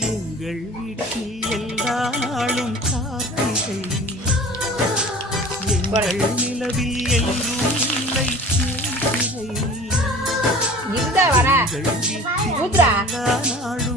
எங்கள் வீட்டில் எல்லா நாளும் கார்த்திகை எங்கள் நிலவில் எல்லோரும் இல்லை தேய்திரை இந்த வர எங்கள் வீட்டில் எல்லா நாளும்